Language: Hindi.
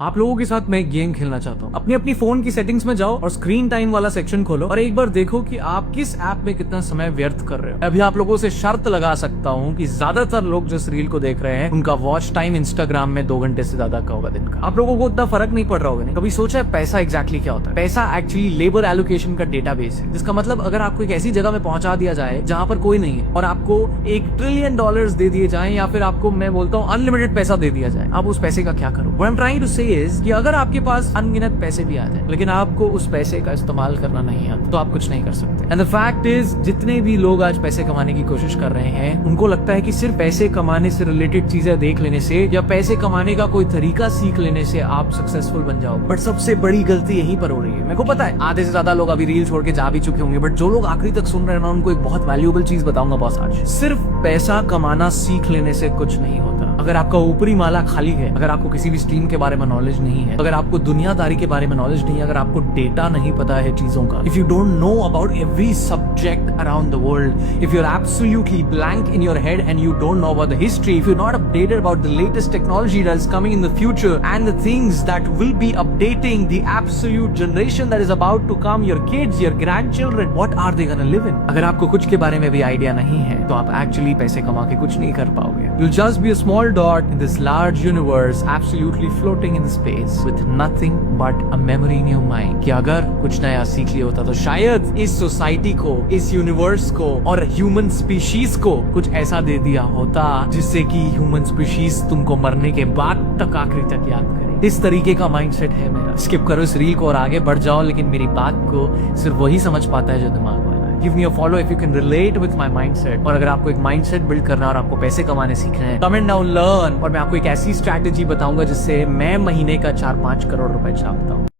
आप लोगों के साथ मैं एक गेम खेलना चाहता हूँ। अपनी अपनी फोन की सेटिंग्स में जाओ और स्क्रीन टाइम वाला सेक्शन खोलो और एक बार देखो कि आप किस ऐप में कितना समय व्यर्थ कर रहे हो। अभी आप लोगों से शर्त लगा सकता हूँ कि ज्यादातर लोग जिस रील को देख रहे हैं उनका वॉच टाइम इंस्टाग्राम में 2 घंटे से ज्यादा का होगा दिन का। आप लोगों को उतना फर्क नहीं पड़ रहा होगा। कभी सोचा है पैसा एग्जैक्टली क्या होता है? पैसा एक्चुअली लेबर एलोकेशन का डेटाबेस है, जिसका मतलब अगर आपको एक ऐसी जगह में पहुंचा दिया जाए जहां पर कोई नहीं है और आपको $1 ट्रिलियन दे दिए जाए या फिर आपको मैं बोलता हूँ अनलिमिटेड पैसा दे दिया जाए, आप उस पैसे का क्या करो? What I'm trying to say is कि अगर आपके पास अनगिनत पैसे भी आ जाए लेकिन आपको उस पैसे का इस्तेमाल करना नहीं आता तो आप कुछ नहीं कर सकते। एंड द फैक्ट इज जितने भी लोग आज पैसे कमाने की कोशिश कर रहे हैं उनको लगता है कि सिर्फ पैसे कमाने से रिलेटेड चीजें देख लेने से या पैसे कमाने का कोई तरीका सीख लेने से आप सक्सेसफुल बन जाओ। बट सबसे बड़ी गलती यहीं पर हो रही है। मेरे को पता है आधे से ज्यादा लोग अभी रील छोड़ के जा भी चुके होंगे, बट जो लोग आखिरी तक सुन रहे हैं ना उनको एक बहुत वैल्यूएबल चीज बताऊंगा बॉस आज। सिर्फ पैसा कमाना सीख लेने से कुछ नहीं होता। अगर आपका ऊपरी माला खाली है, अगर आपको किसी भी स्ट्रीम के बारे में नॉलेज नहीं है, अगर आपको दुनियादारी के बारे में नॉलेज नहीं है, अगर आपको डेटा नहीं पता है चीजों का, if you don't know about every subject around the world, if you are absolutely blank in your head and you don't know about the history, if you not updated about the latest technology that is coming in the future and the things that will be updating the absolute generation that is about to come, your kids, your grandchildren, what are they gonna live in? अगर आपको कुछ के बारे में भी आइडिया नहीं है तो आप एक्चुअली पैसे कमा के कुछ नहीं कर पाओगे। You'll just be a small dot in this large universe, absolutely floating in space with nothing but a memory in your mind। कि अगर कुछ नया सीख लिया होता तो शायद इस सोसाइटी को, इस यूनिवर्स को और ह्यूमन स्पीशीज को कुछ ऐसा दे दिया होता जिससे कि ह्यूमन स्पीशीज तुमको मरने के बाद तक आखिरी तक याद करे। इस तरीके का माइंडसेट है मेरा। स्किप करो इस रील को और आगे बढ़ जाओ, लेकिन मेरी बात को सिर्फ वही समझ पाता है जो दिमाग वाला। Give me a follow if you can relate with my mindset। और अगर आपको एक माइंडसेट बिल्ड करना है और आपको पैसे कमाने सीखना है, कमेंट डाउन लर्न, और मैं आपको एक ऐसी स्ट्रैटेजी बताऊंगा जिससे मैं महीने का 4-5 करोड़ रुपए छापता हूँ।